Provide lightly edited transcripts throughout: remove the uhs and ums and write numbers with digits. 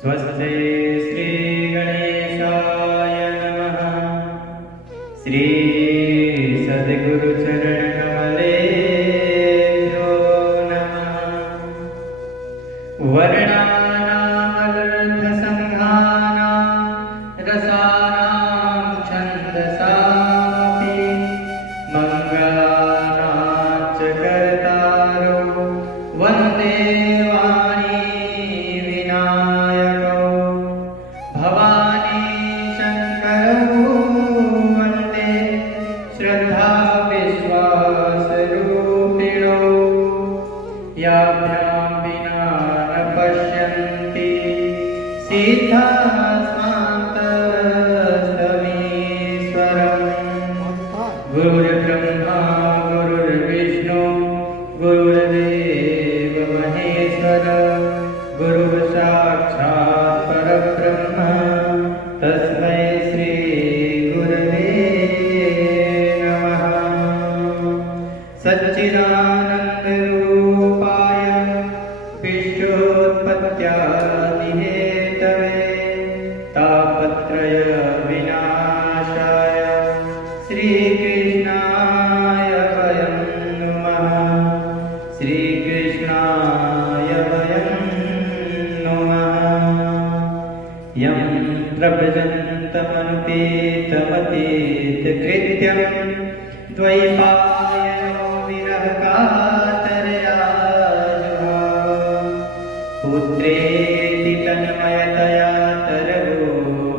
स्वस्ति श्री गणेशाय नमः। श्री सद्गुरु चरण कमलेभ्यो नमः। वर्णानामर्थ संहानां रसानां छन्दसामपि मंगलानां च कर्तारो वन्दे वाणी विनायको भवानी शंकरो वन्दे श्रद्धा विश्वासरूपिणो याभ्यां विना न पश्यन्ति सिद्धास्मान्तस्तमीश्वरम्। गुरुर्ब्रह्मा गुरुर्विष्णु गुरुर्देव महेश्वर गुरुः साक्षात् परब्रह्म तस्मै श्री गुरवे नमः। सच्चिदानन्दरूपाय विश्वोत्पत्त्यादिहेतवे तापत्रय विनाशाय श्रीकृष्णाय वयं नमः। श्रीकृष्णाय वयं नमः। यं प्रव्रजन्तमनुपेतमतीतकृत्यं द्वैपायनो विरहकातरया पुत्रेति तन्मयतया तरवो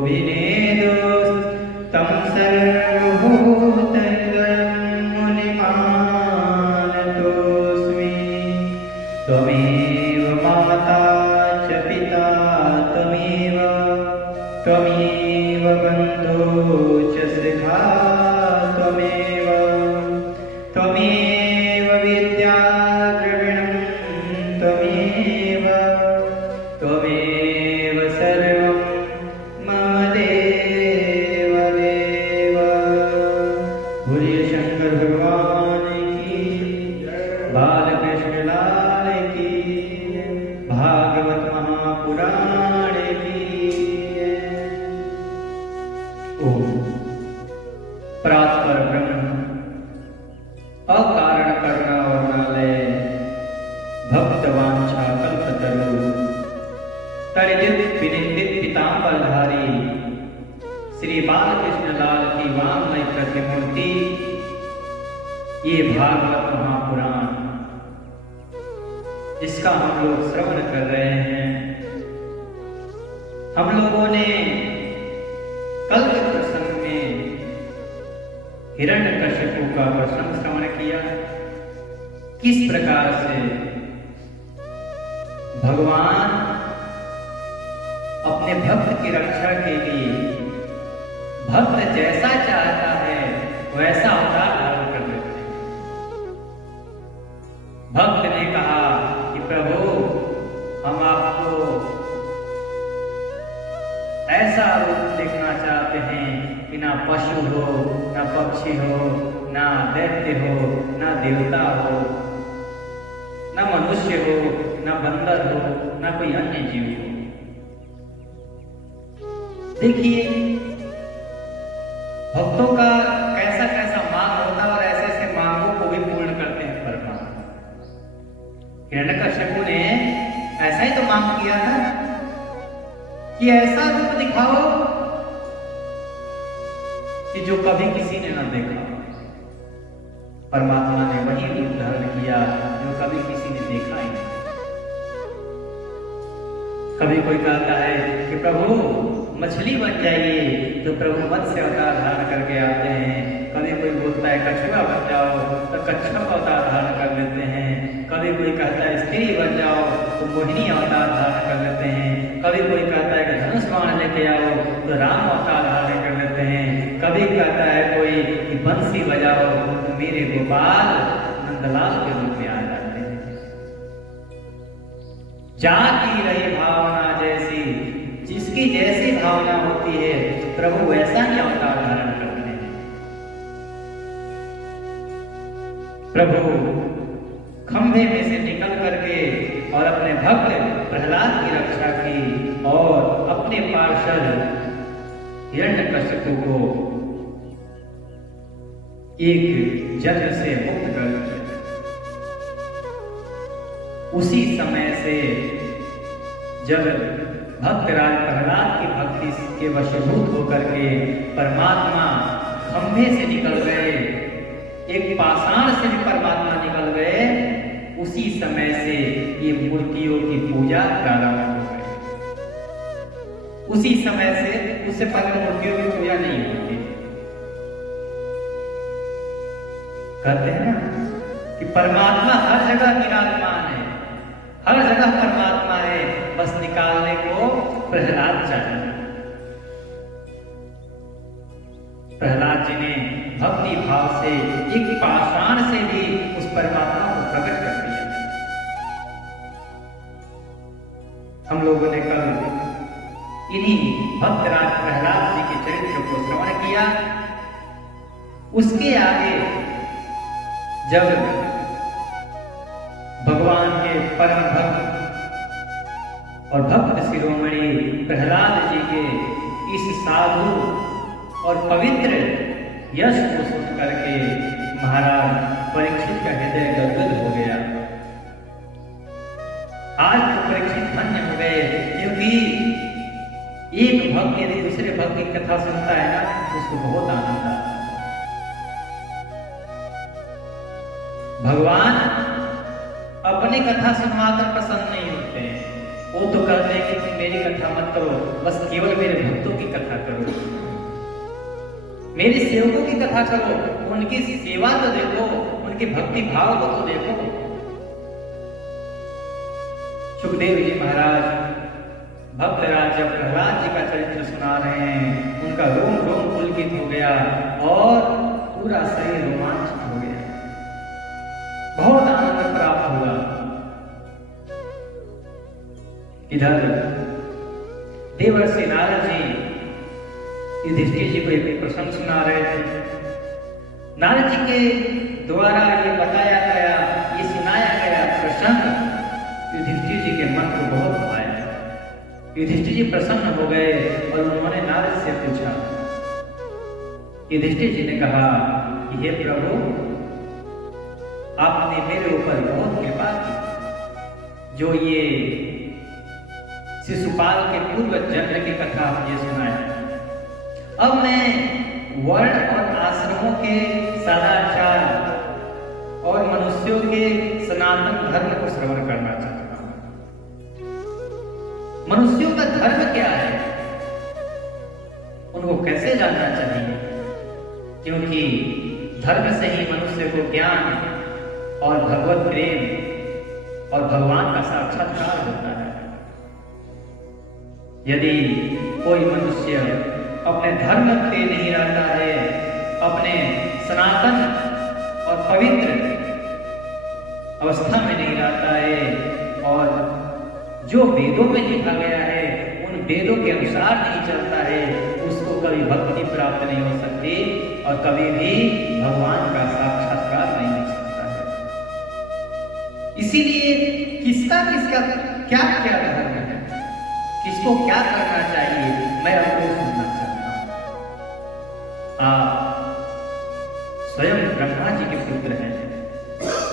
विनेदोस्तं सर्वभूतहृदयं मुनिमानतोऽस्मि। त्वमेव माता च पिता त्वमेव बन्धो च सखा त्वमेव विद्या द्रविणं त्वमेव सर्वं मम देवदेव। बोलिए शंकर भगवान की, बालकृष्ण लाल की, भागवत महापुराण की। ओम परात्पर ब्रह्म अकारण करुणा वर्णालय भक्तवांछा कल्पतरु तड़ित विनिंदित पीतांबरधारी श्री बालकृष्ण लाल की वांगमय प्रतिमूर्ति, ये भागवत महापुराण जिसका हम लोग श्रवण कर रहे हैं। हम लोगों ने कल के प्रसंग में हिरण्यकश्यपु का प्रसंग श्रवण किया, किस प्रकार से भगवान अपने भक्त की रक्षा के लिए भक्त जैसा चाहता है वैसा अवतार धारण कर लेते हैं। भक्त ने कहा कि प्रभु हम आपको ऐसा रूप देखना चाहते हैं कि ना पशु हो, ना पक्षी हो, ना दैत्य हो, ना देवता हो, ना मनुष्य हो, ना बंदर हो, ना कोई अन्य जीव हो। देखिए भक्तों का कैसा कैसा मांग होता है और ऐसे ऐसे मांगों को भी पूर्ण करते हैं परमात्मा। हिरण्यकश्यपु ने ऐसा ही तो मांग किया था कि ऐसा रूप दिखाओ कि जो कभी किसी ने न देखा। परमात्मा ने वही रूप धारण किया जो कभी किसी ने देखा ही नहीं। कभी कोई कहता है कि प्रभु मछली बन जाइए, तो प्रभु मत्स्य अवतार धारण करके आते हैं। कभी कोई बोलता है कछुआ बन जाओ, तो कच्छप अवतार धारण कर लेते हैं। कभी कोई कहता है स्त्री बन जाओ, तो मोहिनी अवतार धारण कर लेते हैं। कभी कोई कहता है कि धनुष बाण लेके आओ, तो राम अवतार धारण कर लेते हैं। कभी कहता है कोई कि बंसी बजाओ, तो मेरे गोपाल नंदलाल के रूप में आ जाते हैं। जाकी रही भावना जैसी, जिसकी जैसी भावना होती है प्रभु वैसा ही अवतार धारण करते हैं। प्रभु खंभे में से निकल करके और अपने भक्त प्रहलाद की रक्षा की और अपने पार्षद हिरण्यकशिपु को एक जन्म से मुक्त कर दिया। उसी समय से जब भक्तराज प्रहलाद की भक्ति के वशीभूत होकर के परमात्मा खंभे से निकल गए, एक पाषाण से भी परमात्मा निकल गए, उसी समय से ये मूर्तियों की पूजा प्रारंभ हो गई। उसी समय से, उससे पहले मूर्तियों की पूजा नहीं होती। कहते हैं ना कि परमात्मा हर जगह विराजमान है, हर जगह परमात्मा है, बस निकालने को प्रहलाद चाहिए। प्रहलाद जी ने भक्ति भाव से एक पाषाण से भी उस परमात्मा को प्रकट कर दिया। हम लोगों ने कल इन्हीं भक्तराज प्रहलाद जी के चरित्र को श्रवण किया। उसके आगे जब भगवान के परम भक्त और भक्त शिरोमणि प्रहलाद जी के इस साधु और पवित्र यश को सुन करके महाराज परीक्षित का हृदय गदगद हो गया। आज तो परीक्षित धन्य हो गए, क्योंकि एक भक्त यदि दूसरे भक्त की कथा सुनता है ना, उसको बहुत आनंद आता है। भगवान अपनी कथा सुनवाकर पसंद नहीं होते हैं। वो तो कहते हैं कि तुम मेरी कथा मत करो, बस केवल मेरे भक्तों की कथा करो, मेरे सेवकों की कथा करो, उनकी सेवा तो देखो, उनके भक्ति भाव को तो देखो। सुखदेव जी महाराज भक्तराज जब प्रहलाद जी का चरित्र सुना रहे हैं, उनका रोम रोम पुलकित हो गया और पूरा शरीर रोमांचित हो गया, बहुत आनंद प्राप्त हुआ। इधर देवर्षि नारद जी युधिष्ठिर जी को एक प्रसंग सुना रहे थे। नारद जी के द्वारा ये बताया गया, ये सुनाया गया प्रसंग युधिष्ठिर जी के मन को बहुत भाया। युधिष्ठिर जी प्रसन्न हो गए और उन्होंने नारद से पूछा। युधिष्ठिर जी ने कहा, हे प्रभु, आपने मेरे ऊपर बहुत कृपा की, जो ये शिशुपाल के पूर्व जन्म की कथा मुझे सुनाया। अब मैं वर्ण और आश्रमों के सदाचार और मनुष्यों के सनातन धर्म को श्रवण करना चाहता हूं। मनुष्यों का धर्म क्या है, उनको कैसे जानना चाहिए, क्योंकि धर्म से ही मनुष्य को ज्ञान और भगवत प्रेम और भगवान का साक्षात्कार होता है। यदि कोई मनुष्य अपने धर्म पे नहीं रहता है, अपने सनातन और पवित्र अवस्था में नहीं रहता है, और जो वेदों में लिखा गया है उन वेदों के अनुसार नहीं चलता है, उसको कभी भक्ति प्राप्त नहीं हो सकती और कभी भी भगवान का साक्षात्कार नहीं मिल सकता है। इसीलिए किसका किसका क्या क्या धर्म है, किसको क्या करना चाहिए, मैं आपको सुनना चाहता हूं। आप स्वयं ब्रह्मा जी के पुत्र हैं।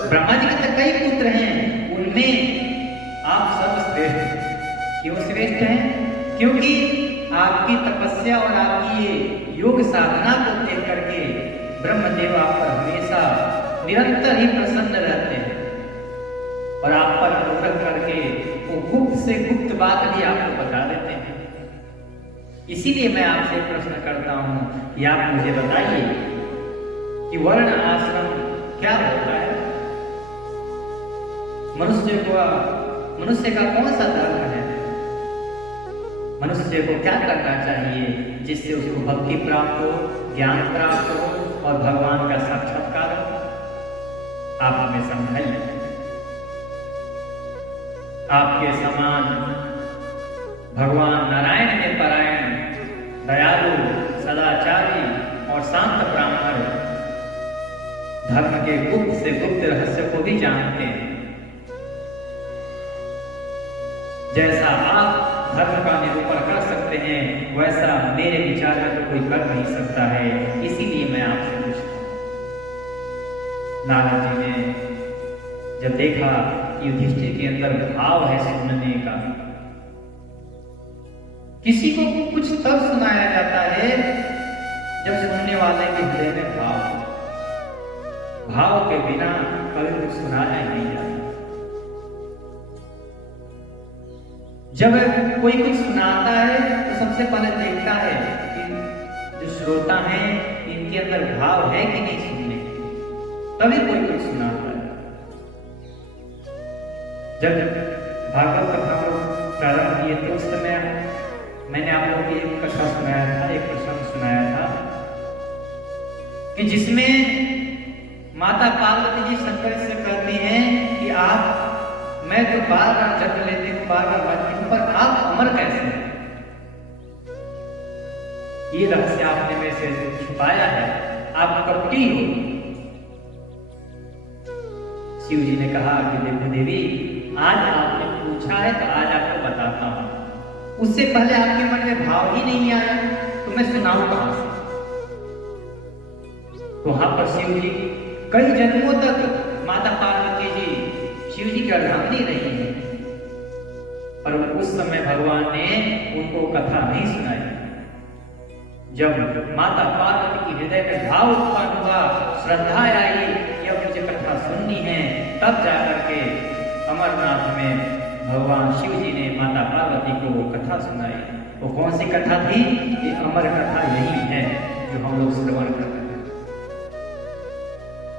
ब्रह्मा जी के तो कई पुत्र हैं, उनमें आप सर्वश्रेष्ठ हैं। क्यों श्रेष्ठ हैं? क्योंकि आपकी तपस्या और आपकी ये योग साधना को देख करके ब्रह्मदेव आप पर हमेशा निरंतर ही प्रसन्न रहते हैं और आप पर अनुग्रह करके वो गुप्त से गुप्त बात भी आपको बता देते हैं। इसीलिए मैं आपसे प्रश्न करता हूं कि आप मुझे बताइए कि वर्ण आश्रम क्या होता है, मनुष्य का कौन सा धर्म है, मनुष्य को क्या करना चाहिए जिससे उसको भक्ति प्राप्त हो, ज्ञान प्राप्त हो और भगवान का साक्षात्कार हो। आप हमें समझाइए। आपके समान भगवान नारायण में परायण, दयालु, सदाचारी और शांत ब्राह्मण धर्म के गुप्त से गुप्त रहस्य को भी जानते हैं। जैसा आप धर्म का निरूपण कर सकते हैं वैसा मेरे विचार में तो कोई कर नहीं सकता है, इसीलिए मैं आपसे पूछता हूं। नारद जी ने जब देखा कि युधिष्ठिर के अंदर भाव है सुनने का, किसी को कुछ तब सुनाया जाता है जब सुनने वाले के हृदय में भाव के बिना कभी कुछ सुनाया ही नहीं जाता। जब कोई कुछ सुनाता है तो सबसे पहले देखता है कि जो श्रोता हैं इनके अंदर भाव है कि नहीं सुनने, तभी कोई कुछ सुनाता है। जब भागवत कथा को प्रारंभ किए तो उस समय मैंने आप लोगों की एक कथा सुनाया था, एक प्रसंग सुनाया था कि जिसमें माता पार्वती जी शंकर से कहती हैं कि मैं तो बार बार जन्म लेती हूँ, बार बार मरती हूँ, पर आप अमर कैसे हैं? ये रहस्य आपने में से छुपाया है, आप कपटी हो। शिव जी ने कहा कि देखो देवी, आज आपने पूछा है तो आज आपको बताता हूं। उससे पहले आपके मन में भाव ही नहीं आया तो मैं सुनाऊं कहां से? तो वहां पर शिव जी कई जन्मों तक माता पार्वती जी शिव जी की अर्धांगिनी रही है, पर उस समय भगवान ने उनको कथा नहीं सुनाई। जब माता पार्वती की हृदय में भाव उत्पन्न हुआ, श्रद्धा आई कि अब मुझे कथा सुननी है, तब जाकर के अमरनाथ में भगवान शिव जी ने माता पार्वती को वो कथा सुनाई। वो कौन सी कथा थी? ये अमर कथा यही है जो हम लोग श्रवण कर रहे हैं।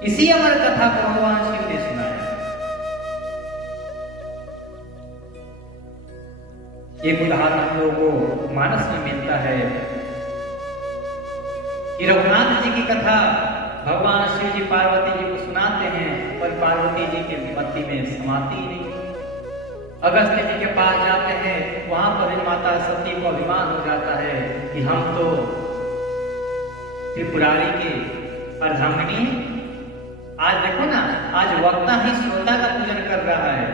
इसी अमर कथा को भगवान शिव ने सुनाया। एक उदाहरण हम लोगों को मानस में मिलता है कि रघुनाथ जी की कथा भगवान शिव जी पार्वती जी को सुनाते हैं, पर पार्वती जी के पति में समाती ही नहीं। अगस्त्य जी के पास जाते हैं, वहां पर माता सती को अभिमान हो जाता है कि हम तो त्रिपुरारी के अर्धांगिनी। आज देखो ना, आज वक्ता ही श्रोता का पूजन कर रहा है।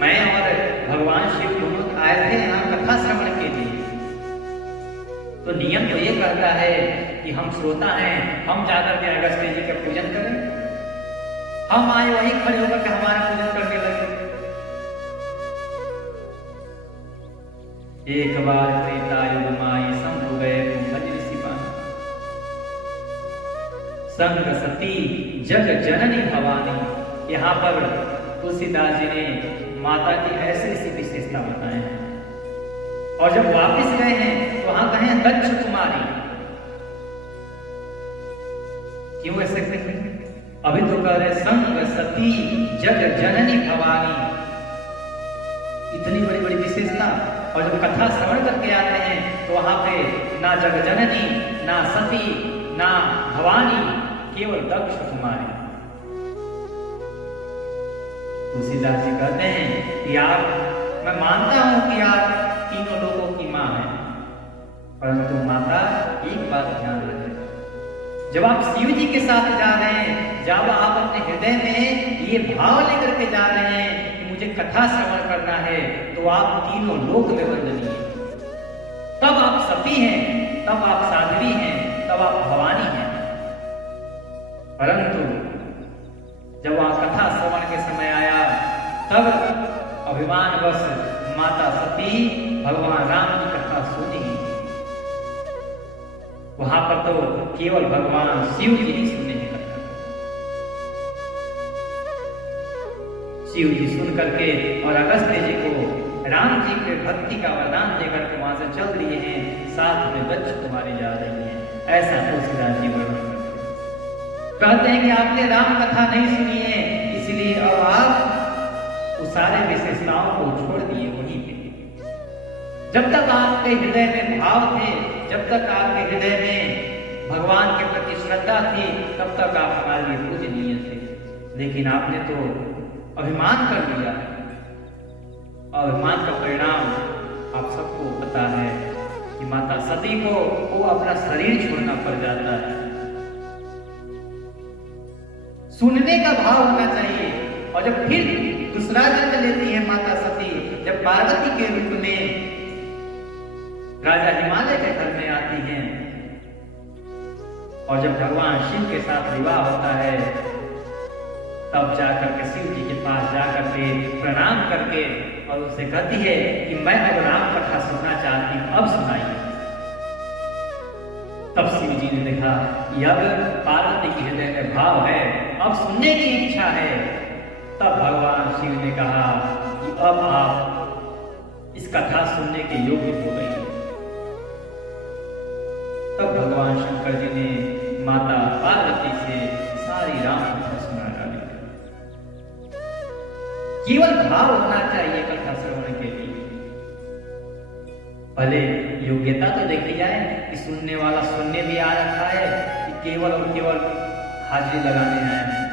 मैं और भगवान शिव दोनों आए थे यहाँ कथा श्रवण के लिए, तो नियम तो ये कहता है कि हम श्रोता हैं, हम जाकर के अगस्त्य जी का पूजन करें। हम आए वही खड़े होकर के हमारा पूजन करने लगे। एक बार त्रेता युग माई संग गए कुंभज ऋषि पानी, संग सती जग जननी भवानी। यहाँ पर तुलसीदास जी ने माता की ऐसी ऐसी विशेषता बताए हैं। और जब वापस गए हैं तो वहां कहें दक्ष कुमारी। क्यों ऐसे कहते हैं? अभी तो कह रहे संग सती जग जननी भवानी, इतनी बड़ी बड़ी विशेषता। और जब कथा श्रवण करके आते हैं तो वहां पे ना जग जननी, ना सती, ना भवानी, केवल दक्ष कुमारी। तुलसीदास जी कहते हैं कि मैं मानता हूं कि आप तीनों लोगों की मां है, परंतु माता एक बात ध्यान रखें, जब आप शिव जी के साथ जा रहे हैं, जब आप अपने हृदय में ये भाव लेकर के जा रहे हैं कि मुझे कथा श्रवण करना है, तो आप तीनों लोक में वंदनीय। तब आप सती हैं, तब आप साध्वी हैं, तब आप भवानी हैं। परंतु जब वहां कथा श्रवण के समय आया, तब अभिमानवश माता सती भगवान राम की कथा सुनी। वहां पर तो केवल भगवान शिव जी ही सुनने की कथा। शिव जी सुन करके और अगस्त्य जी को राम जी के भक्ति का वरदान देकर के वहां से चल दिए हैं, साथ में दक्ष कुमारी जा रही है। ऐसा तुलसीदास जी वर्णन करते हैं। कहते हैं कि आपने राम कथा नहीं सुनी है, इसलिए अब आप उस सारे विशेषताओं को छोड़ दिए वहीं पे। जब तक आपके हृदय में भाव थे, जब तक आपके हृदय में भगवान के प्रति श्रद्धा थी, तब तक आप हमारे लिए पूजनीय थे। लेकिन आपने तो अभिमान कर लिया। अभिमान का परिणाम आप सबको पता है कि माता सती को वो अपना शरीर छोड़ना पड़ जाता है। सुनने का भाव होना चाहिए। और जब फिर दूसरा जन्म लेती है माता सती, जब जब पार्वती के रूप में राजा हिमालय के घर में आती हैं और जब भगवान शिव के साथ विवाह होता है, तब जाकर के शिव जी के पास जाकर के प्रणाम करके और उनसे कहती है कि मैं अब राम कथा सुनना चाहती हूँ, अब सुनाइए। तब शिव जी ने देखा कि अब पार्वती के हृदय में भाव है, अब सुनने की इच्छा है। तब भगवान शिव ने कहा कि अब आप इस कथा सुनने के योग्य हो गई। तब भगवान शंकर जी ने माता पार्वती से सारी राम कथा सुना डाली। केवल भाव होना चाहिए कथा श्रवण के लिए। भले योग्यता तो देखी जाए कि सुनने वाला सुनने भी आ रखा है कि केवल और केवल हाजिरी लगाने आए हैं।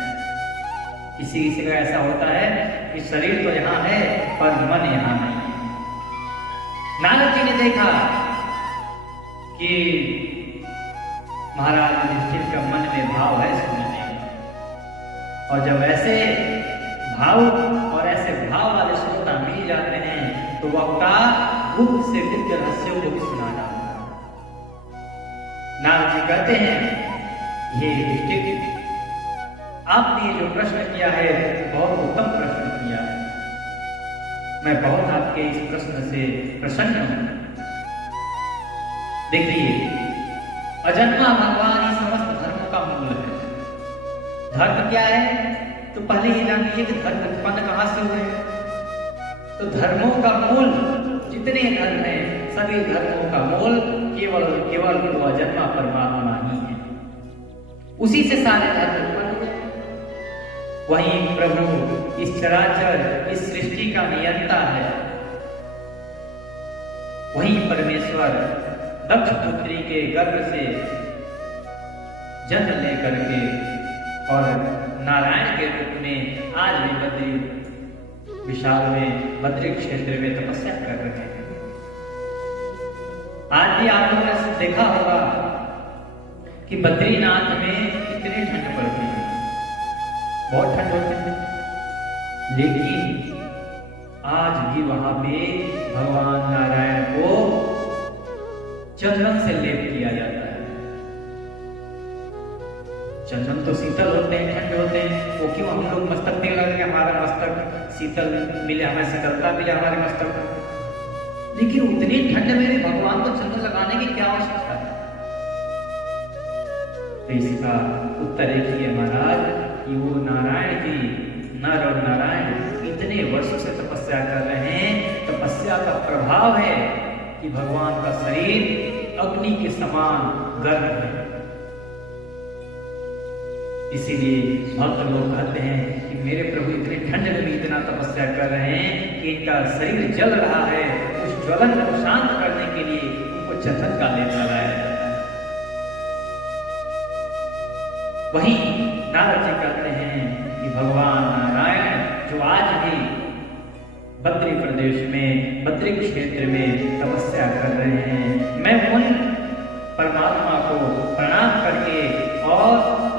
किसी किसी का ऐसा होता है कि शरीर तो यहाँ है पर मन यहाँ नहीं है। नारद जी ने देखा कि महाराज युधिष्ठिर का मन में भाव है सुनने में, और जब ऐसे भाव और ऐसे भाव वाले श्रोता मिल जाते हैं तो वक्ता गुप्त से गुप्त रहस्यों को भी सुना डालता है। नारद जी कहते हैं, ये युधिष्ठिर, आपने जो प्रश्न किया है बहुत उत्तम प्रश्न किया है। मैं बहुत आपके इस प्रश्न से प्रसन्न हूं। देखिए, अजन्मा भगवान ही समस्त धर्मों का मूल है। धर्म क्या है तो पहले ही जान लीजिए कि धर्म उत्पन्न कहां से हुए। तो धर्मों का मूल, जितने धर्म हैं सभी धर्मों का मूल केवल और केवल वो अजन्मा परमात्मा ही है। उसी से सारे धर्म उत्पन्न हुए। वही प्रभु इस चराचर, इस सृष्टि का नियंता है। वही परमेश्वर दक्ष पुत्री के गर्भ से जन्म लेकर के और नारायण के रूप में आज भी बद्री विशाल में बद्री क्षेत्र में तपस्या कर रहे हैं। आज भी आप लोगों ने देखा होगा कि बद्रीनाथ में कितनी ठंड पड़ती है, बहुत ठंड होती है, लेकिन आज भी वहां पे भगवान नारायण को चंदन से लेप किया जाता है। चंदन तो शीतल होते हैं, ठंड होते हैं, वो क्यों हम लोग मस्तक पे लगा हमारा मस्तक शीतल मिले, हमें शीतलता मिले हमारे मस्तक को। लेकिन उतनी ठंड में भी भगवान को चंदन लगाने की क्या आवश्यकता है? तो इसका उत्तर एक ही है महाराज कि वो नारायण जी, नर और नारायण इतने वर्षों से तपस्या कर रहे हैं। तपस्या का प्रभाव है कि भगवान का शरीर अग्नि के समान गर्म है। इसीलिए भक्त लोग कहते हैं कि मेरे प्रभु इतने ठंड में भी इतना तपस्या कर रहे हैं कि इनका शरीर जल रहा है। उस ज्वलन को शांत करने के लिए उनको चंदन का लेप लगाया जाता है। वही नारद जी कहते हैं कि भगवान नारायण जो आज भी बद्री प्रदेश में, बद्री क्षेत्र में तपस्या कर रहे हैं, मैं उन परमात्मा को प्रणाम करके और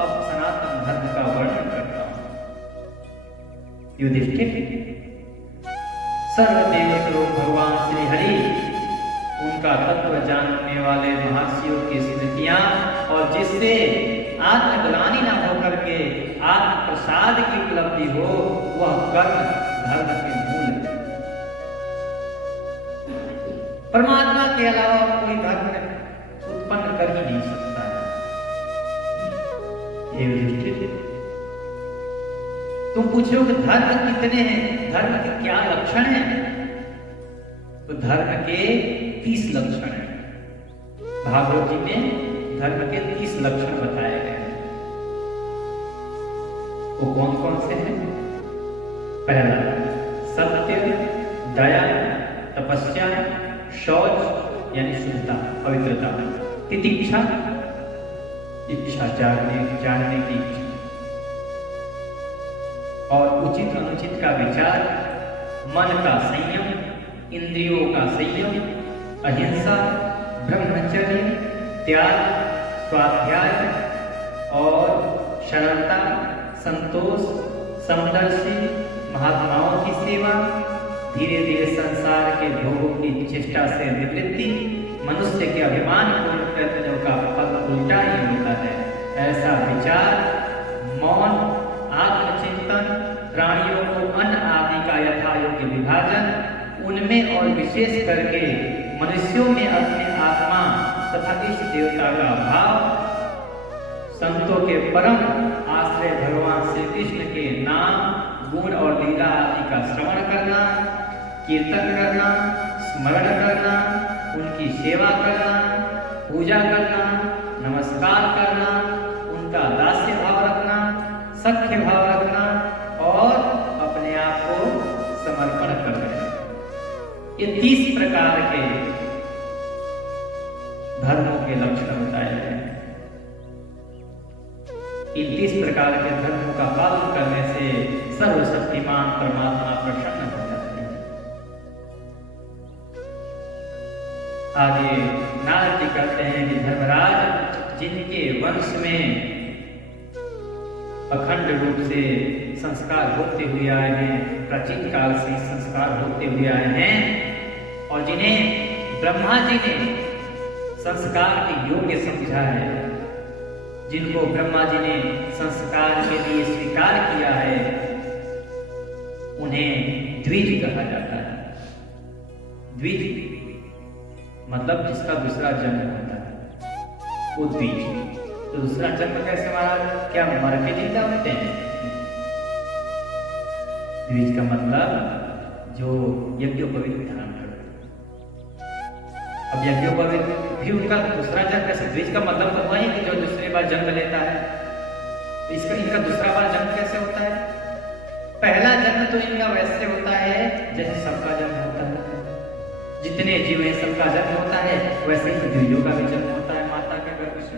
अब सनातन धर्म का वर्णन करता हूं। युधिष्ठिर, सर्वदेव स्वरूप भगवान श्री हरि, उनका तत्व जानने वाले महर्षियों की स्मृतियां और जिससे आत्मग्लानि न होकर के आत्म प्रसाद की उपलब्धि हो, वह कर्म धर्म के मूल है। परमात्मा के अलावा कोई धर्म उत्पन्न कर ही नहीं सकता है। युधिष्ठिर, तुम पूछो कि धर्म कितने हैं, धर्म के क्या लक्षण हैं? तो धर्म के 30 लक्षण हैं। भागवत जी में धर्म के 30 लक्षण बताए गए हैं। वो कौन कौन से हैं? पहला, सत्य, दया, तपस्या, शौच यानी शुद्धता, पवित्रता, तितिक्षा, इच्छा, जानने की इच्छा, और उचित अनुचित का विचार, मन का संयम, इंद्रियों का संयम, अहिंसा, ब्रह्मचर्य, त्याग, स्वाध्याय और सरलता, संतोष, समदर्शी, महात्माओं की सेवा, धीरे धीरे संसार के भोगों की चेष्टा से निवृत्ति, मनुष्य के अभिमान पूर्ण प्रयत्नों का फल उल्टा ही होता है। ऐसा विचार, मौन, आत्मचिंतन, प्राणियों को अन्न आदि का यथायोग्य विभाजन, उनमें और विशेष करके मनुष्यों में अपने आत्मा तथा इष्ट देवता का भाव, संतों के परम आश्रय भगवान श्री कृष्ण के नाम, गुण और लीला आदि का श्रवण करना, कीर्तन करना, स्मरण करना, उनकी सेवा करना, पूजा करना, नमस्कार करना, उनका दास्य भाव रखना, सख्य भाव रखना और अपने आप को समर्पण कर देना। ये 30 प्रकार के धर्मों के लक्षण बताए गए हैं। इन 30 प्रकार के धर्मों का पालन करने से सर्वशक्तिमान परमात्मा प्रसन्न हो जाते हैं। आगे नारद जी कहते हैं कि धर्मराज, जिनके वंश में अखंड रूप से संस्कार होते हुए आए हैं, प्राचीन काल से संस्कार होते हुए आए हैं और जिन्हें ब्रह्मा जी ने संस्कार के योग्य समझा है, जिनको ब्रह्मा जी ने संस्कार के लिए स्वीकार किया है, उन्हें द्विज कहा जाता है। द्विज मतलब जिसका दूसरा जन्म होता है वो द्विज। तो दूसरा जन्म कैसे महाराज, क्या मर के जिंदा होते हैं? द्विज का मतलब जो यज्ञोपवीत धारण करते। अब यज्ञोपवीत भी उनका दूसरा जन्म कैसे? द्विज का मतलब तो वही कि जो दूसरी बार जन्म लेता है। इसका इनका दूसरा बार जन्म कैसे होता है? पहला जन्म तो इनका वैसे होता है जैसे सबका जन्म होता है। जितने जीव हैं सबका जन्म होता है, वैसे ही द्विजों का भी जन्म होता है माता के गर्भ से।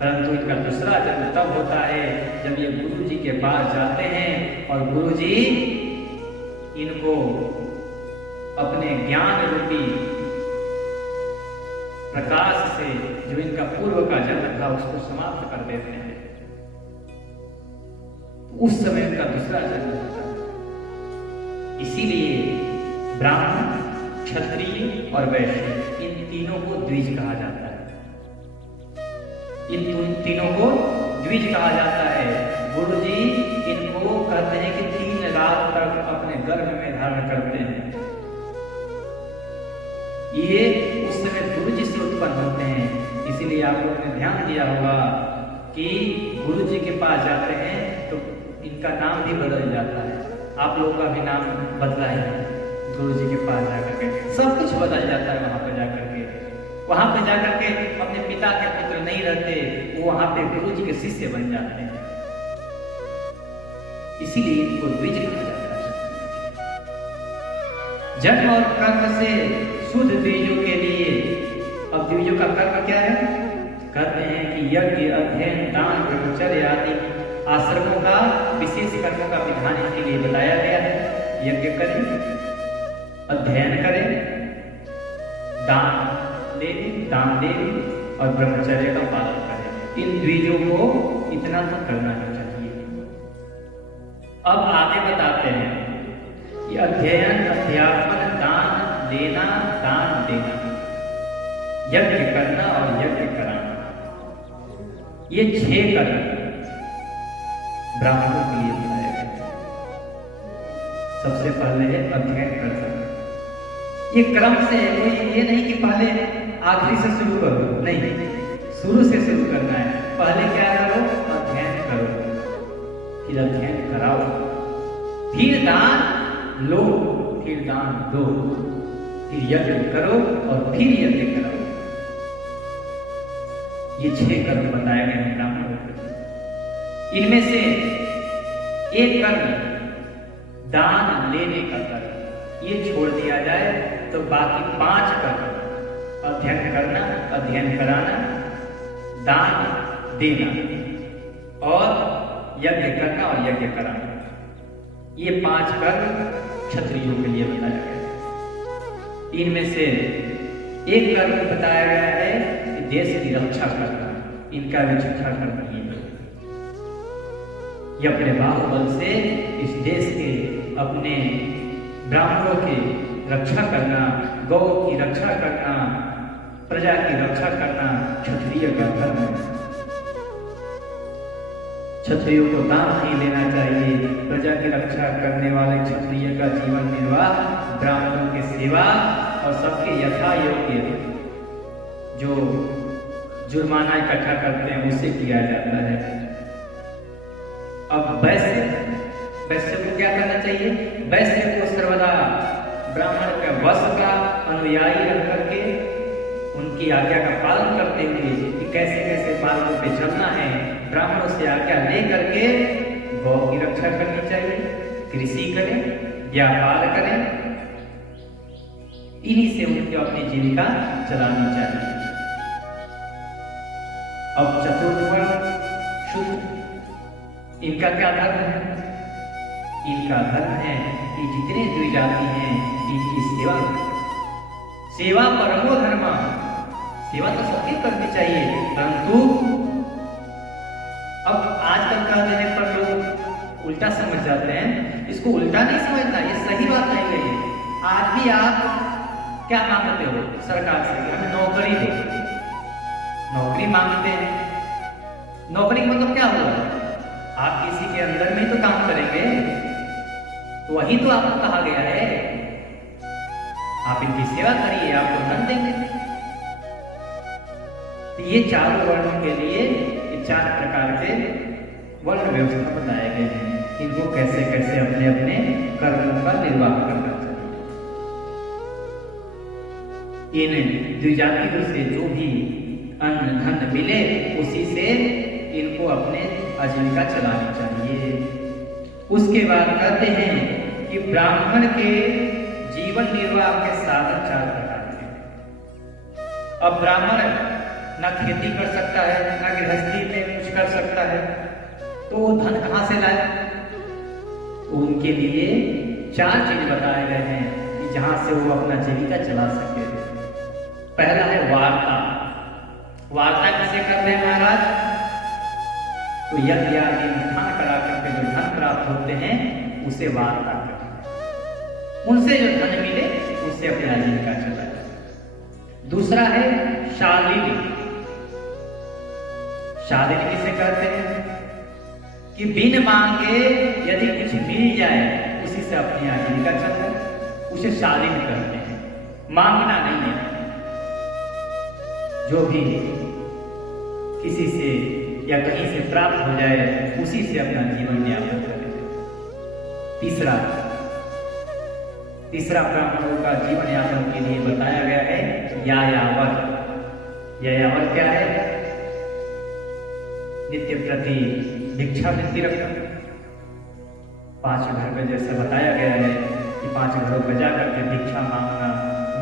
परंतु इनका दूसरा जन्म तब होता है जब ये गुरु जी के पास जाते हैं और गुरु जी इनको अपने ज्ञान रूपी प्रकाश से जो इनका पूर्व का जन्म था उसको समाप्त कर देते हैं। उस समय इनका दूसरा जन्म होता है। इसीलिए ब्राह्मण, क्षत्रिय और वैश्य, इन तीनों को द्विज कहा जाता है। इन तीनों को द्विज कहा जाता है। गुरु जी इनको कहते हैं कि 3 रात तक अपने गर्भ में धारण करते हैं। ये उस समय गुरु जी से उत्पन्न होते हैं। इसीलिए आप लोगों ने ध्यान दिया होगा कि गुरु जी के पास जाते हैं तो इनका नाम भी बदल जाता है। आप लोगों का भी नाम बदला है गुरु जी के पास जाकर के, सब कुछ बदल जाता है। वहां पर जाकर के, वहां पे जाकर के अपने पिता के पुत्र नहीं रहते, वो वहां पे गुरु जी के शिष्य बन जाते हैं। इसीलिए इनको द्विज कहा जाता है। जन्म और कर्म से शुद्ध द्विजों के लिए, अब द्विजों का कर्म क्या है? कहते हैं कि यज्ञ, अध्ययन, दान, ब्रह्मचर्य आदि आश्रमों का विशेष कर्मों का विधान इनके लिए बताया गया है। यज्ञ करें, अध्ययन करें, दान दें और ब्रह्मचर्य का पालन करें। इन द्विजों को इतना तो करना चाहिए। अब आगे बताते हैं कि अध्ययन, अध्यापन, दान देना, दान देना, यज्ञ करना और यज्ञ कराना, ये 6 कर्म ब्राह्मणों के लिए बताए गए। सबसे पहले है अध्ययन करना। ये क्रम से है, कोई ये नहीं कि पहले आखिरी से शुरू करो, नहीं, शुरू से शुरू करना है। पहले क्या करो? अध्ययन करो, फिर अध्ययन कराओ, फिर दान लो, फिर दान दो, फिर यज्ञ करो और फिर यज्ञ कराओ। ये 6 कर्म बताए गए हैं ब्राह्मणों को। इनमें से एक कर्म दान लेने का कर्म, ये छोड़ दिया जाए तो बाकी 5 कर्म, अध्ययन करना, अध्ययन कराना, दान देना और यज्ञ करना और यज्ञ कराना, ये 5 कर्म क्षत्रियों के लिए बताया गया। इनमें से एक कर्म बताया गया है कि देश की रक्षा करना। इनका भी 6ठा कर्म ये अपने बाहुबल से इस देश के अपने ब्राह्मणों की रक्षा करना, गौ की रक्षा करना, प्रजा की रक्षा करना क्षत्रिय का धर्म है। क्षत्रियों को दान नहीं लेना चाहिए। प्रजा की रक्षा करने वाले क्षत्रिय का जीवन निर्वाह ब्राह्मणों की सेवा और सबके यथा योग्य जो जुर्माना इकट्ठा करते हैं उससे किया जाता है। अब वैश्य को क्या करना चाहिए? वैश्य को सर्वदा ब्राह्मण के वश का अनुयायी रह करके उनकी आज्ञा का पालन करते हुए कि कैसे कैसे मार्गों पे चलना है, ब्राह्मणों से आज्ञा ले करके गौ की रक्षा करनी चाहिए, कृषि करें, व्यापार करें, इन्हीं से उनकी अपनी जीविका चलानी चाहिए। अब चतुर्थ वर्ण शूद्र, इनका क्या धर्म है? इनका धर्म है कि जितने द्विजाति हैं इनकी सेवा, सेवा परमो धर्म, सेवा तो सबकी करनी चाहिए, परंतु अब आजकल कह देने पर लोग उल्टा समझ जाते हैं। इसको उल्टा नहीं समझना, ये सही बात नहीं है। आज भी आप क्या मांगते हो सरकार से? हमें नौकरी दो, नौकरी मांगते हैं। नौकरी का मतलब क्या हुआ? आप किसी के अंदर में तो काम करेंगे, तो वही तो आपको कहा गया है, आप इनकी सेवा करिए, आपको धन देंगे। तो ये चारों वर्णों के लिए ये 4 प्रकार के वर्ण व्यवस्था बताए गए हैं। इनको कैसे कैसे अपने अपने कर्मों का निर्वाह करना चाहिए। इन द्विजातियों से जो भी अन्न धन मिले उसी से इनको अपने आजीविका चलानी चाहिए। उसके बाद कहते हैं कि ब्राह्मण के जीवन निर्वाह के साधन 4 प्रकार के। अब ब्राह्मण ना खेती कर सकता है, ना गृहस्थी में कुछ कर सकता है, तो वो धन कहाँ से लाए? उनके लिए 4 चीज बताए गए हैं कि जहां से वो अपना जीविका चला सके। पहला है वार्ता। वार्ता किसे करते हैं महाराज? तो यज्ञ आदि अनुष्ठान करा करके जो धन प्राप्त होते हैं उसे वार्ता करते हैं। उनसे जो धन मिले उससे अपनी आजीविका चलाए। दूसरा है शालिनी। शालिनी किसे कहते हैं? कि बिन मांगे यदि कुछ मिल जाए उसी से अपनी आजीविका चलाए, उसे शालिनी कहते हैं। मांगना नहीं है, जो भी किसी से या कहीं से प्राप्त हो जाए उसी से अपना जीवन यापन करें। तीसरा ब्राह्मणों का जीवन यापन के लिए बताया गया है यायावर। यायावर क्या है? नित्य प्रति भिक्षावृत्ति रखना। 5 घर में जैसे बताया गया है कि 5 घरों में जाकर के भिक्षा मांगना,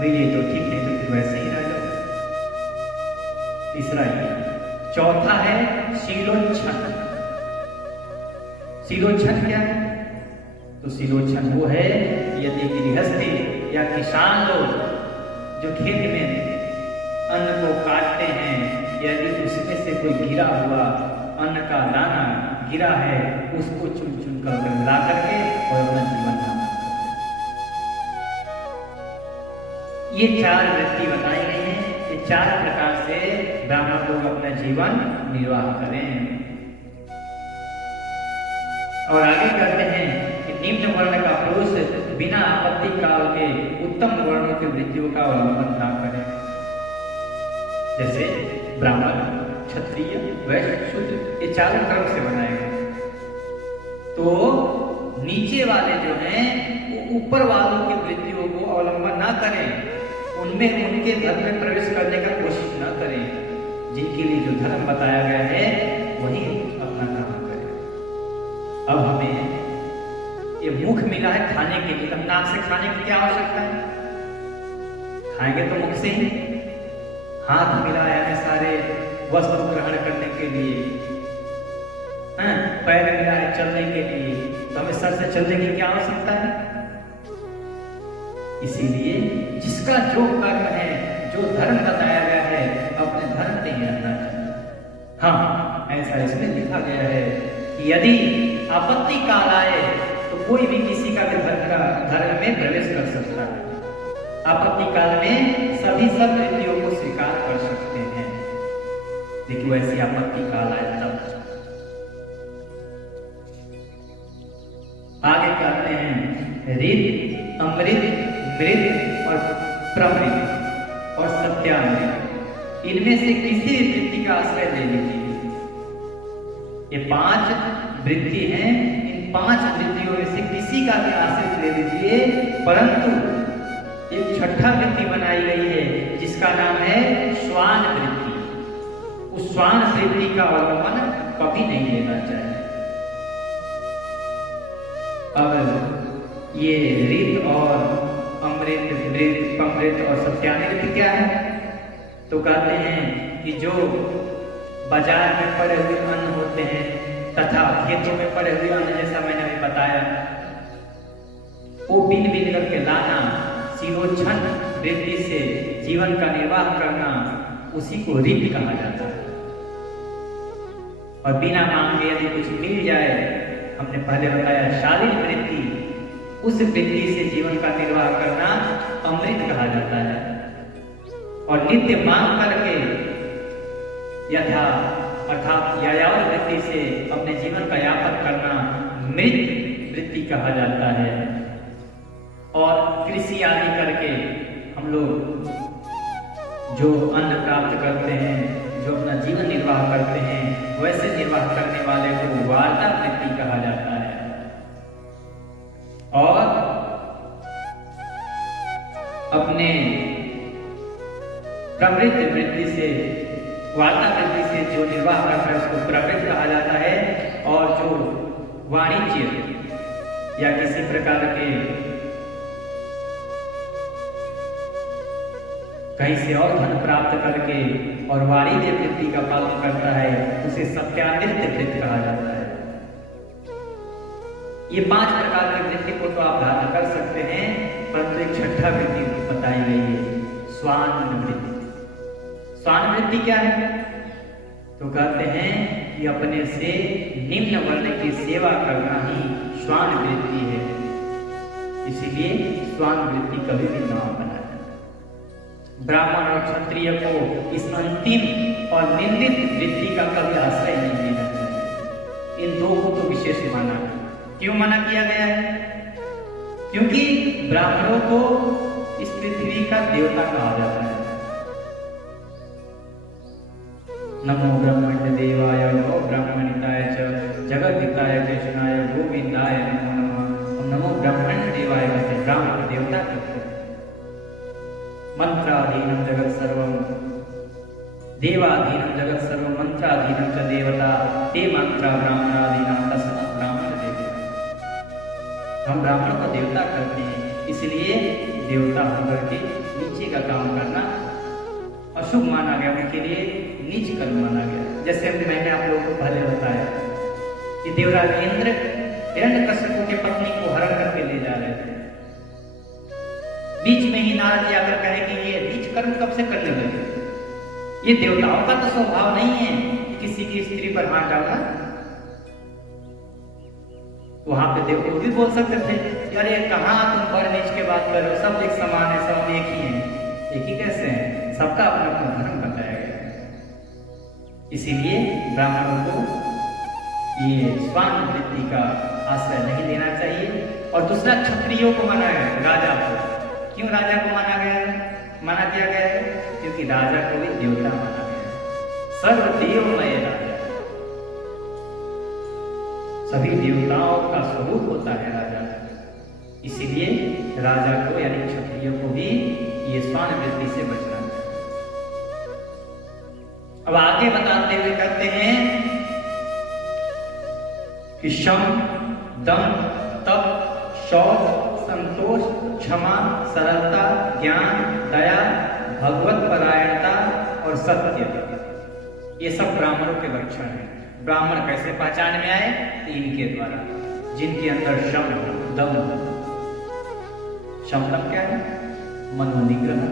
मिले तो ठीक, नहीं तो फिर वैसे ही रह जाओ। तीसरा ये। चौथा है शीलोच्छन। शीलोच्छन क्या है? तो शीलोच्छन वो है यदि गृहस्थी या किसान लोग जो खेत में अन्न को काटते हैं, यदि उसमें से कोई गिरा हुआ अन्न का दाना गिरा है उसको चुन चुन कर ला करके और अपना जीवन यापन करते। ये 4 वृत्ति बताई गई हैं। ये 4 प्रकार से ब्राह्मण लोग अपना जीवन निर्वाह करें। और आगे कहते हैं कि निम्न वर्ण का पुरुष बिना आपत्ति काल के उत्तम वर्णों की वृत्तियों का अवलंबन ना करें। जैसे ब्राह्मण, क्षत्रिय, वैश्य, शूद्र, ये 4 क्रम से बनाए गए। तो नीचे वाले जो हैं वो ऊपर वालों की वृत्तियों को अवलंबन ना करें, उनमें उनके धर्म में प्रवेश करने का कोशिश ना करें। जिनके लिए जो धर्म बताया गया है वही अपना काम करें। अब हमें ये मुख मिला है खाने के लिए, अब नाक से खाने की क्या आवश्यकता है? खाएंगे तो मुख से ही। हाथ मिला है सारे वस्तु ग्रहण करने के लिए, पैर मिला है चलने के लिए, तो हमें सर से चलने की क्या आवश्यकता है? इसीलिए जिसका जो कर्म है, जो धर्म बताया गया है, अपने धर्म पे ही रहना चाहिए। हाँ, ऐसा इसमें लिखा गया है कि यदि आपत्ति काल आए तो कोई भी किसी का भी धर्म में प्रवेश कर सकता है। आपत्ति काल में सभी सब वृत्तियों को स्वीकार कर सकते हैं, लेकिन वैसी आपत्ति काल आए तब। आगे कहते हैं ऋत, अमृत, मृत और प्रमृत और सत्यामृत, इनमें से किसी भी वृत्ति का आश्रय ले लीजिए। ये 5 वृत्ति हैं, इन 5 वृत्तियों में से किसी का भी आश्रय ले लीजिए, परंतु एक छठा वृत्ति बनाई गई है जिसका नाम है श्वान वृत्ति। उस श्वान वृत्ति का अवलंबन कभी नहीं लेना चाहिए। अब ये ऋत और अमृत, मृत, प्रमृत और सत्यामृत क्या है? तो कहते हैं कि जो बाजार में पड़े हुए अन्न होते हैं तथा खेतों में पड़े हुए अन्न, जैसा मैंने अभी बताया, वो बिन बिन करके लाना, शिरोक्षण वृत्ति से जीवन का निर्वाह करना, उसी को ऋत कहा जाता है। और बिना मांगे यदि कुछ मिल जाए, हमने पहले बताया शालीन वृत्ति, उस वृत्ति से जीवन का निर्वाह करना अमृत कहा जाता है। और नित्य मांग करके यथा अर्थात यायावर वृत्ति से अपने जीवन का यापन करना मृत वृत्ति कहा जाता है। और कृषि आदि करके हम लोग जो अन्न प्राप्त करते हैं, जो अपना जीवन निर्वाह करते हैं, वैसे निर्वाह करने वाले को वार्ता वृत्ति कहा जाता है। और अपने प्रवृत्त वृत्ति से, वार्ता वृत्ति से जो निर्वाह करता है उसको प्रवृत्त कहा जाता है। और जो वाणिज्य या किसी प्रकार के कहीं से और धन प्राप्त करके और वाणिज्य वृत्ति का पालन करता है, उसे सत्यामृत वृत्ति कहा जाता है। ये 5 प्रकार की वृत्ति को तो आप धारण कर सकते हैं, परंतु एक छठा वृत्ति बताई गई है, स्वान वृत्ति। स्वान वृत्ति क्या है? तो कहते हैं कि अपने से निम्न वर्ण की सेवा करना ही स्वान वृत्ति है। इसीलिए स्वान वृत्ति कभी भी ना बनाए। ब्राह्मण और क्षत्रिय को इस अंतिम और निंदित वृत्ति का कभी आश्रय नहीं लेना चाहिए। इन 2 को तो विशेष माना। क्यों मना किया गया है? क्योंकि ब्राह्मणों को इस पृथ्वी का देवता कहा जाता है। नमो ब्रह्मण्य देवाय नमो ब्राह्मणिताय च जगद्दिताय कृष्णाय गोविंदाय नमो नमः। नमो ब्राह्मण्य देवाय कहते ब्राह्मण देवता कहते हैं। मंत्राधीनम जगत सर्वम देवाधीनम जगत सर्वम मंत्राधीनम च देवता ते मंत्रा ब्राह्मणाधीनम तस्मात् ब्राह्मण देवता। हम ब्राह्मण को देवता करते हैं, इसलिए देवता होकर के नीचे का काम करना अशुभ माना गया, उनके लिए नीच कर्म माना गया। जैसे मैंने आप लोगों को पहले बताया कि देवराज इंद्र हिरण्यकश्यप की पत्नी को हरण करके ले जा रहे थे। बीच में ही नारद आकर कहे कि ये नीच कर्म कब से करने लगे? ये देवताओं का तो स्वभाव नहीं है कि किसी की स्त्री पर हाथ डालना। वहां पे देवता भी बोल सकते थे कि अरे कहाँ तुम बड़ नीच के बात कर रहे हो, सब एक समान है, सब एक ही है। एक ही कैसे हैं? सबका अपना अपना धर्म बताया गया। इसीलिए ब्राह्मणों को ये स्वान वृत्ति का आश्रय नहीं लेना चाहिए। और दूसरा क्षत्रियों को माना गया, राजा को। क्यों राजा को माना गया है, माना किया गया है? क्योंकि राजा को भी देवता माना गया है। सर्वदेवमय राजा, सभी देवताओं का स्वरूप होता है राजा। इसीलिए राजा को यानी क्षत्रिय को भी ये स्वान वृत्ति से बचना चाहिए। अब आगे बताते हुए कहते हैं कि शम, दम, तप, शौच, संतोष, क्षमा, सरलता, ज्ञान, दया, भगवत परायणता और सत्य, ये सब ब्राह्मणों के लक्षण हैं। ब्राह्मण कैसे पहचान में आए? इनके द्वारा, जिनके अंदर शम, दम, शम क्या है? मनोनिग्रह,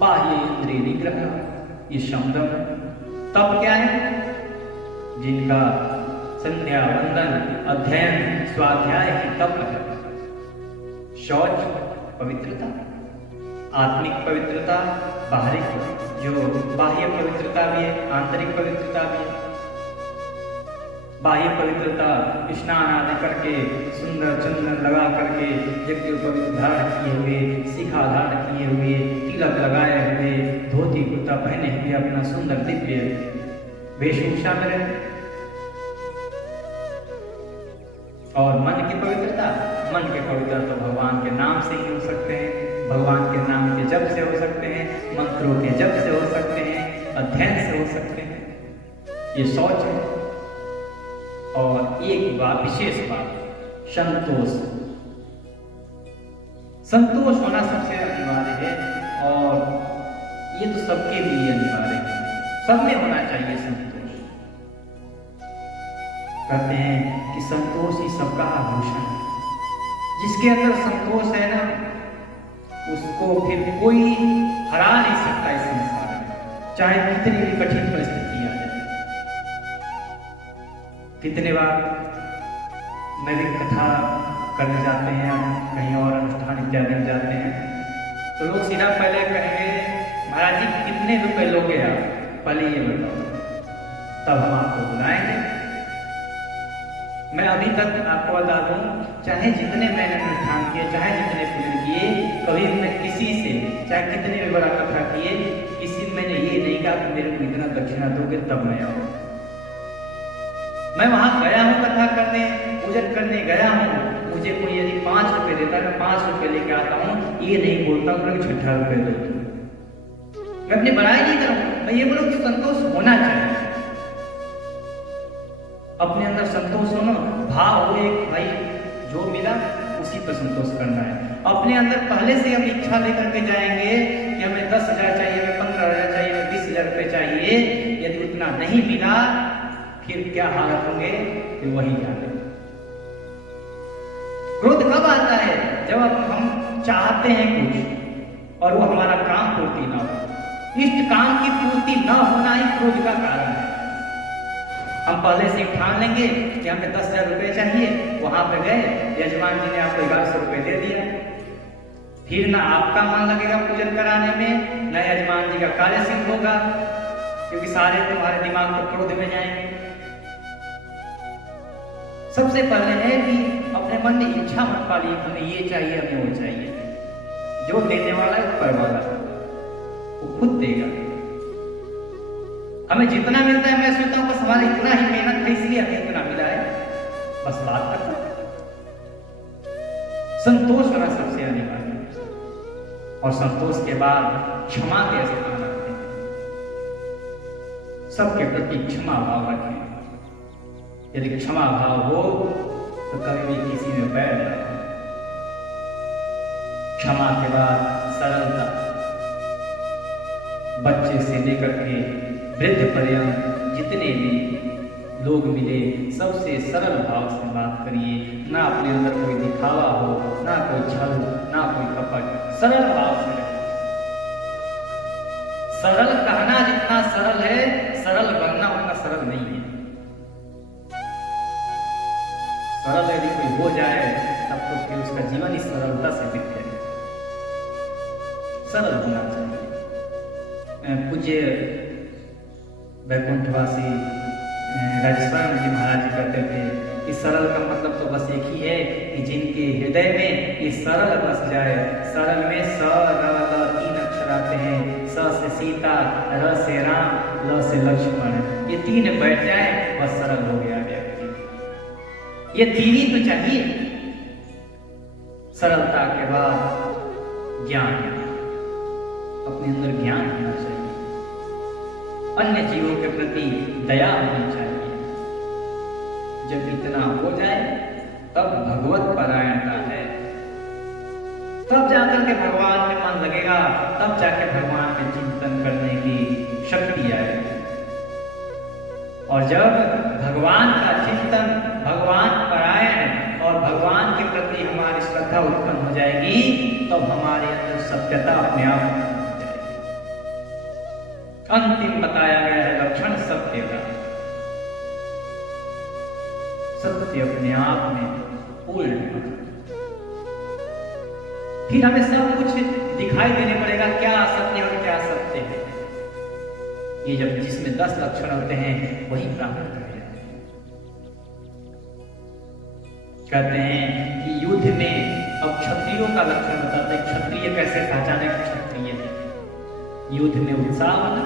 बाह्य इंद्रिय निग्रह, ये शम दम। तप क्या है? जिनका संध्या वंदन अध्ययन स्वाध्याय ही तप है। शौच पवित्रता, आत्मिक पवित्रता, बाहरी जो बाह्य पवित्रता भी है, आंतरिक पवित्रता भी है। बाह्य पवित्रता स्नान आदि करके सुंदर चंदन लगा करके यज्ञ पवित्र धारण किए हुए, शिखा धारण किए हुए, तिलक लगाए हुए, धोती कुर्ता पहने हुए अपना सुंदर दिव्य वेशभूषा में रहे। और मन की पवित्रता, मन के पवित्रता तो भगवान के नाम से ही हो सकते हैं, भगवान के नाम के जप से हो सकते हैं, मंत्रों के जप से हो सकते हैं, अध्ययन से हो सकते हैं। ये शौच है। और एक बात, विशेष बात, संतोष। संतोष होना सबसे अनिवार्य है और ये तो सबके लिए अनिवार्य है, सब में होना चाहिए संतोष। कहते हैं कि संतोष ही सबका आभूषण है। जिसके अंदर संतोष है ना, उसको फिर कोई हरा नहीं सकता इस संसार में, चाहे कितनी भी कठिन परिस्थिति आ जाए। कितने बार मैं भी कथा करने जाते हैं, कहीं और अनुष्ठान इत्यादि में जाते हैं, तो लोग सीधा पहले कहेंगे महाराज जी कितने रुपए लोगे आप, पहले ये बताओ, तब हम आपको बुलाएंगे। मैं अभी तक आपको बता दूं, चाहे जितने मैंने अनुष्ठान किए, चाहे जितने पूजन किए, कभी मैं किसी से, चाहे कितने भी बड़ा कथा किए, किसी में मैंने ये नहीं कहा कि मेरे को इतना दक्षिणा दोगे तब मैं आऊँ। मैं वहां गया हूँ कथा करने, पूजन करने गया हूँ, मुझे कोई यदि 5 रुपए देता है, मैं 5 रुपए लेके आता हूँ, ये नहीं बोलता हूँ कि 6 रुपए दो। मैं अपनी बड़ाई नहीं करूँ, मैं ये बोलूँ कि संतोष होना चाहिए, अपने अंदर संतोष होना, भाव हो एक भाई जो मिला उसी पर संतोष करना है। अपने अंदर पहले से हम इच्छा लेकर के जाएंगे कि हमें 10,000 चाहिए, हमें 15,000 चाहिए, हमें 20,000 रुपए चाहिए, यदि उतना नहीं मिला फिर क्या हालत होंगे, फिर वही हालत। क्रोध कब आता है? जब हम चाहते हैं कुछ और वो हमारा काम पूर्ति ना हो। इष्ट काम की पूर्ति न होना ही क्रोध का कारण है। हम पहले से ठान लेंगे कि हमें 10,000 रुपए चाहिए, वहां पे गए, यजमान जी ने आपको 1100 रुपए दे दिया, फिर ना आपका मन लगेगा पूजन कराने में, न यजमान जी का कार्य सिद्ध होगा, क्योंकि सारे तुम्हारे दिमाग को क्रोध में जाएंगे। सबसे पहले है कि अपने मन में इच्छा मत पालिए, हमें ये चाहिए, हमें वो चाहिए। जो देने वाला है ऊपर वाला, वो खुद देगा। हमें जितना मिलता है, मैं सोचता हूँ बस हमारा इतना ही मेहनत है इसलिए हमें इतना मिला है, बस बात खत्म। संतोष होना सबसे अनिवार्य है। और संतोष के बाद क्षमा के स्थान रखते हैं, सबके प्रति क्षमा भाव रखें। यदि क्षमा भाव हो तो कभी भी किसी में बैर न हो। क्षमा के बाद सरलता, बच्चे से लेकर के वृद्ध पर्यंत जितने भी लोग मिले, सबसे सरल भाव से बात करिए। ना अपने अंदर कोई दिखावा हो, ना कोई छल, ना कोई कपट, सरल भाव से रहे। सरल कहना जितना सरल है, सरल बनना उतना सरल नहीं है। सरल यदि कोई हो जाए तब तो फिर उसका जीवन ही सरलता से बीते। सरल होना चाहिए। पूज्य वैकुंठवासी राजेश्वर जी महाराज जी कहते थे कि सरल का मतलब तो बस एक ही है कि जिनके हृदय में ये सरल बस जाए। सरल में स र ल 3 अक्षर आते हैं, स से सीता, र से राम, ल से लक्ष्मण, ये 3 बैठ जाए बस सरल हो गया व्यक्ति। ये 3 ही तो चाहिए। सरलता के बाद ज्ञान, अपने अंदर ज्ञान होना चाहिए, अन्य जीवों के प्रति दया होनी चाहिए। जब इतना हो जाए तब भगवत परायणता है, तब जाकर के भगवान में मन लगेगा, तब जाकर भगवान में चिंतन करने की शक्ति आएगी। और जब भगवान का चिंतन, भगवान परायण और भगवान के प्रति हमारी श्रद्धा उत्पन्न हो जाएगी, तब हमारे अंदर सत्यता अपने आप हो जाएगी। अंतिम बताया गया है लक्षण सत्य का। सत्य अपने आप में पूर्ण। फिर हमें सब कुछ दिखाई देने पड़ेगा क्या असत्य और क्या सत्य है। ये जब जिसमें 10 लक्षण होते हैं वही प्राप्त करेगा। कहते हैं कि युद्ध में अब क्षत्रियों का लक्षण बताते हैं। क्षत्रिय कैसे पहचाने क्षत्रिय है? युद्ध में उत्साह होना,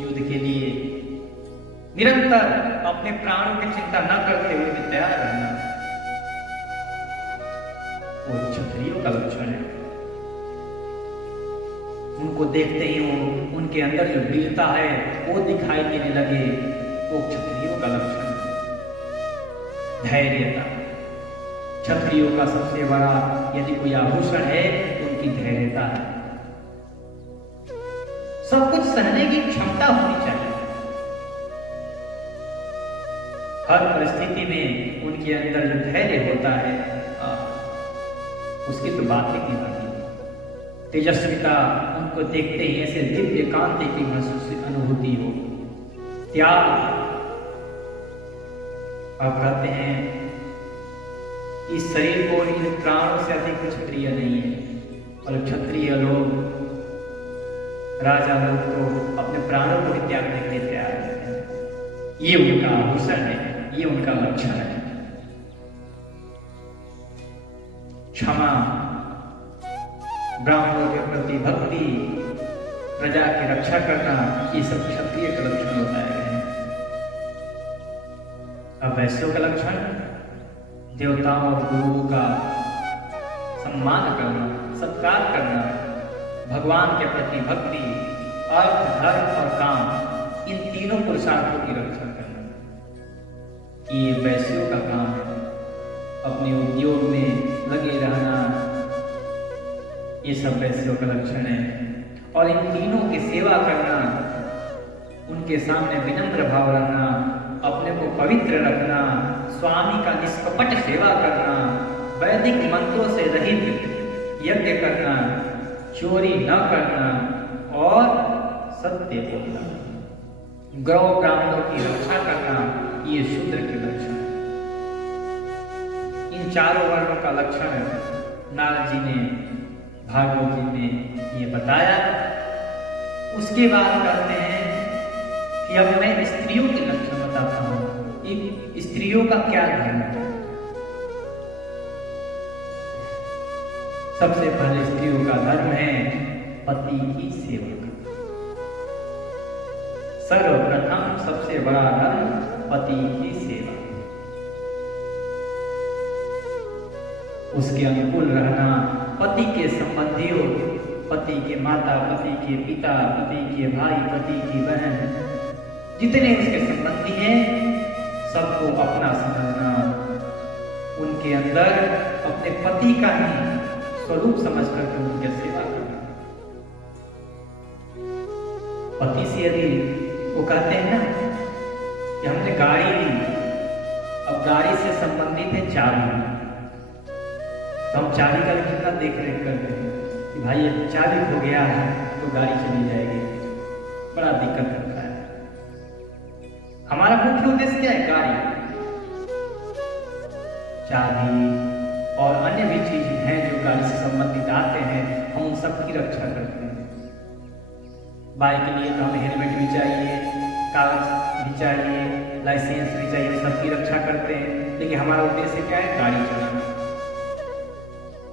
युद्ध के लिए निरंतर अपने प्राणों की चिंता न करते हुए भी तैयार रहना, वो क्षत्रियों का लक्षण है। उनको देखते ही उनके अंदर जो वीरता है वो दिखाई देने लगे, वो क्षत्रियों का लक्षण है। धैर्यता क्षत्रियों का सबसे बड़ा यदि कोई आभूषण है तो उनकी धैर्यता है। सब कुछ सहने की क्षमता होनी चाहिए। हर परिस्थिति में उनके अंदर जो धैर्य होता है उसकी तो बात ही नहीं बनती। तेजस्विता उनको देखते ही ऐसे दिव्य कांति की महसूस अनुभूति हो। त्याग आप कहते हैं इस शरीर को इन प्राणों से अधिक कुछ प्रिय नहीं है। और क्षत्रिय लोग, राजा लोग तो अपने प्राणों को भी त्यागने के लिए तैयार रहते हैं। ये उनका आभूषण है, ये उनका लक्षण है। क्षमा, ब्राह्मणों के प्रति भक्ति, प्रजा की रक्षा करना, ये सब क्षत्रिय का लक्षण बताए गए हैं। अब वैश्यों का लक्षण देवताओं और गुरुओं का सम्मान करना, सत्कार करना, भगवान के प्रति भक्ति, अर्थ, धर्म और काम, इन तीनों पुरुषार्थों की रक्षा करना, ये वैश्यों का काम है। अपने उद्योग में लगे रहना, ये सब वैश्यों का लक्षण है। और इन तीनों की सेवा करना, उनके सामने विनम्र भाव रखना, अपने को पवित्र रखना, स्वामी का निष्कपट सेवा करना, वैदिक मंत्रों से रहित यज्ञ करना, चोरी न करना और सत्य बोलना, गौ ब्राह्मणों की रक्षा करना, ये शूद्र के लक्षण है। इन चारों वर्णों का लक्षण नारद जी ने, भागवत जी ने ये बताया। उसके बाद कहते हैं कि अब मैं स्त्रियों के लक्षण बताता हूं। स्त्रियों का क्या धर्म है? सबसे पहले स्त्रियों का धर्म है पति की सेवा करना। सर्वप्रथम सबसे बड़ा धर्म पति की सेवा, उसके अनुकूल रहना, पति के संबंधियों, पति के माता, पति के पिता, पति के भाई, पति की बहन, जितने उसके संबंधी हैं सबको अपना समझना, उनके अंदर अपने पति का ही स्वरूप समझ करके उनकी सेवा करना। पति से यदि वो कहते हैं ना कि हमने गाड़ी ली, अब गाड़ी से संबंधित है चाबी, तो हम चाबी का कितना देख रेख करते हैं कि भाई ये चाबी हो गया है तो गाड़ी चली जाएगी, बड़ा दिक्कत करता है। हमारा मुख्य उद्देश्य क्या है? गाड़ी, चाबी और अन्य भी चीज हैं जो गाड़ी से संबंधित आते हैं, हम उन सब की रक्षा करते हैं। बाइक के लिए तो हमें हेलमेट भी चाहिए, कागज भी चाहिए, लाइसेंस भी चाहिए, सबकी रक्षा करते हैं। लेकिन हमारा उद्देश्य क्या है? गाड़ी चलाना।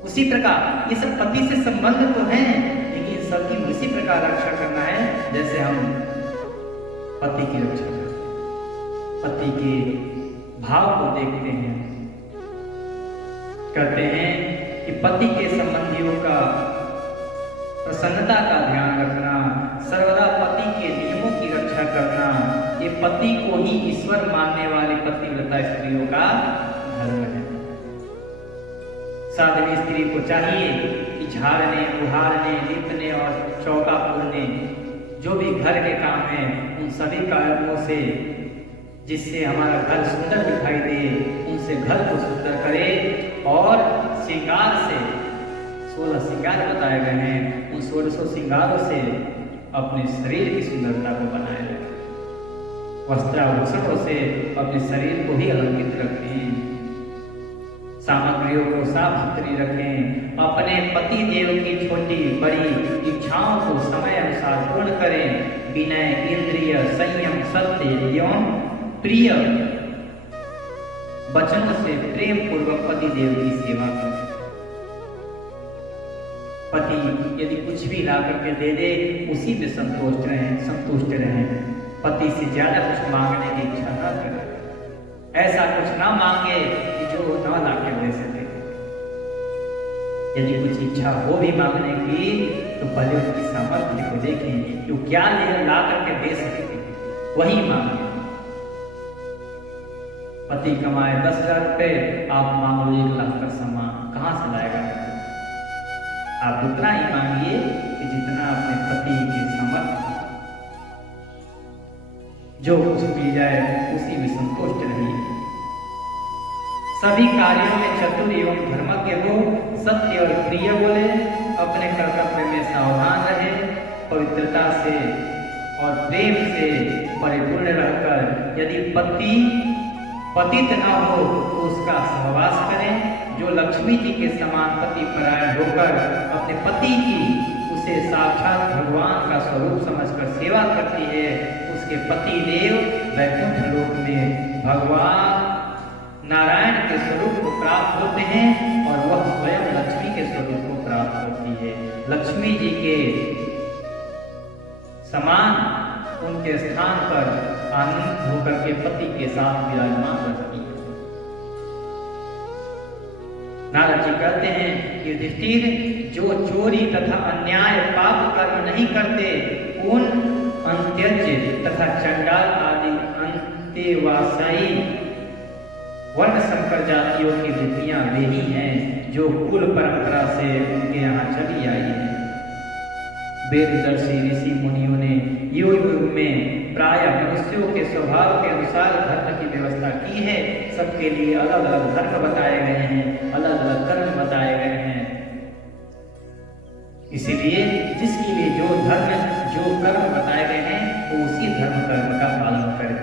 उसी प्रकार ये सब पति से संबंध तो हैं, लेकिन सबकी उसी प्रकार रक्षा करना है जैसे हम पति की रक्षा करते हैं, पति के भाव को देखते हैं। कहते हैं कि पति के संबंधियों का प्रसन्नता का ध्यान रखना, सर्वदा पति के नियमों की रक्षा करना, ये पति को ही ईश्वर मानने वाले पतिव्रता स्त्रियों का धर्म है। साधवी स्त्री को चाहिए कि झाड़ने, बुहारने, लिपने और चौका पूरने, जो भी घर के काम हैं उन सभी कार्यों से, जिससे हमारा घर सुंदर दिखाई दे, उनसे घर को सुंदर करे। और श्रृंगार से 16 श्रृंगार बताए गए हैं, उन 1600 श्रृंगारों से अपने शरीर की सुंदरता को बनाए रखें। वस्त्राभूषणों से अपने शरीर को ही अलंकृत रखें, सामग्रियों को साफ सुथरी रखें, अपने पति देव की छोटी बड़ी इच्छाओं को समय अनुसार पूर्ण करें, विनय, इंद्रिय संयम, सत्य एवं प्रिय वचनों से प्रेम पूर्वक पति देव की सेवा करें। पति यदि कुछ भी ला करके दे दे उसी में संतुष्ट रहें। पति से ज्यादा कुछ मांगने की इच्छा न करें, ऐसा कुछ ना मांगे कि जो न ला के दे सके। यदि कुछ इच्छा हो भी मांगने की तो पहले उसकी सामर्थ्य को देखें, जो क्या ला करके दे सके वही मांगे। पति कमाए 10,000 रुपए, आप मांगो 1 लाख का सामान, कहां से लाएगा? आप उतना ही मांगिए कि जितना अपने पति के सामर्थ्य, जो कुछ मिल जाए उसी में संतुष्ट रहिए। सभी कार्यों में चतुर एवं धर्मज्ञ हो, सत्य और प्रिय बोले, अपने कर्तव्य में सावधान रहे, पवित्रता से और प्रेम से परिपूर्ण रहकर, यदि पति पतित न हो तो उसका सहवास करें। जो लक्ष्मी जी के समान पति परायण होकर अपने पति की उसे साक्षात भगवान का स्वरूप समझकर सेवा करती है, उसके पति देव वैकुंठ लोक में भगवान नारायण के स्वरूप को प्राप्त होते हैं और वह स्वयं लक्ष्मी के स्वरूप को प्राप्त होती है। लक्ष्मी जी के समान उनके स्थान पर आनंद होकर के पति के साथ विराजमान रहती है। नारद जी कहते हैं कि युधिष्ठिर, जो चोरी तथा अन्याय पाप कर्म नहीं करते, उन अंत्यज तथा चंडाल आदि अंत्यवासाई वर्ण संकर जातियों की वृत्तियां वे ही हैं जो कुल परंपरा से उनके यहाँ चली आई है। वेददर्शी ऋषि मुनियों ने युग में प्राय मनुष्यों के स्वभाव के अनुसार धर्म की व्यवस्था की है। सबके लिए अलग अलग धर्म बताए गए हैं, अलग अलग कर्म बताए गए हैं। इसीलिए जिसके लिए जो धर्म जो कर्म बताए गए हैं वो उसी धर्म कर्म का पालन करें।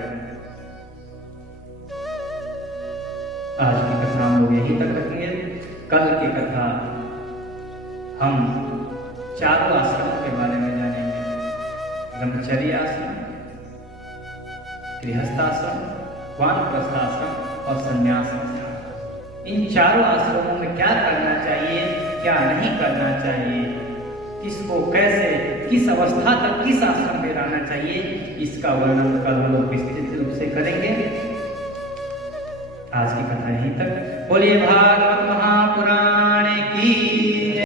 आज की कथा हम लोग यहीं तक रखेंगे। कल की कथा हम चारों आश्रमों के बारे में जानेंगे। ब्रह्मचर्य आश्रम, गृहस्थाश्रम, वानप्रस्थाश्रम और संन्यास आश्रम। इन चारों आश्रमों में क्या करना चाहिए, क्या नहीं करना चाहिए, किसको कैसे, किस अवस्था तक किस आश्रम में रहना चाहिए, इसका वर्णन कल हम लोग विस्तृत रूप से करेंगे। आज की कथा यहीं तक। बोलिए भागवत महापुराण की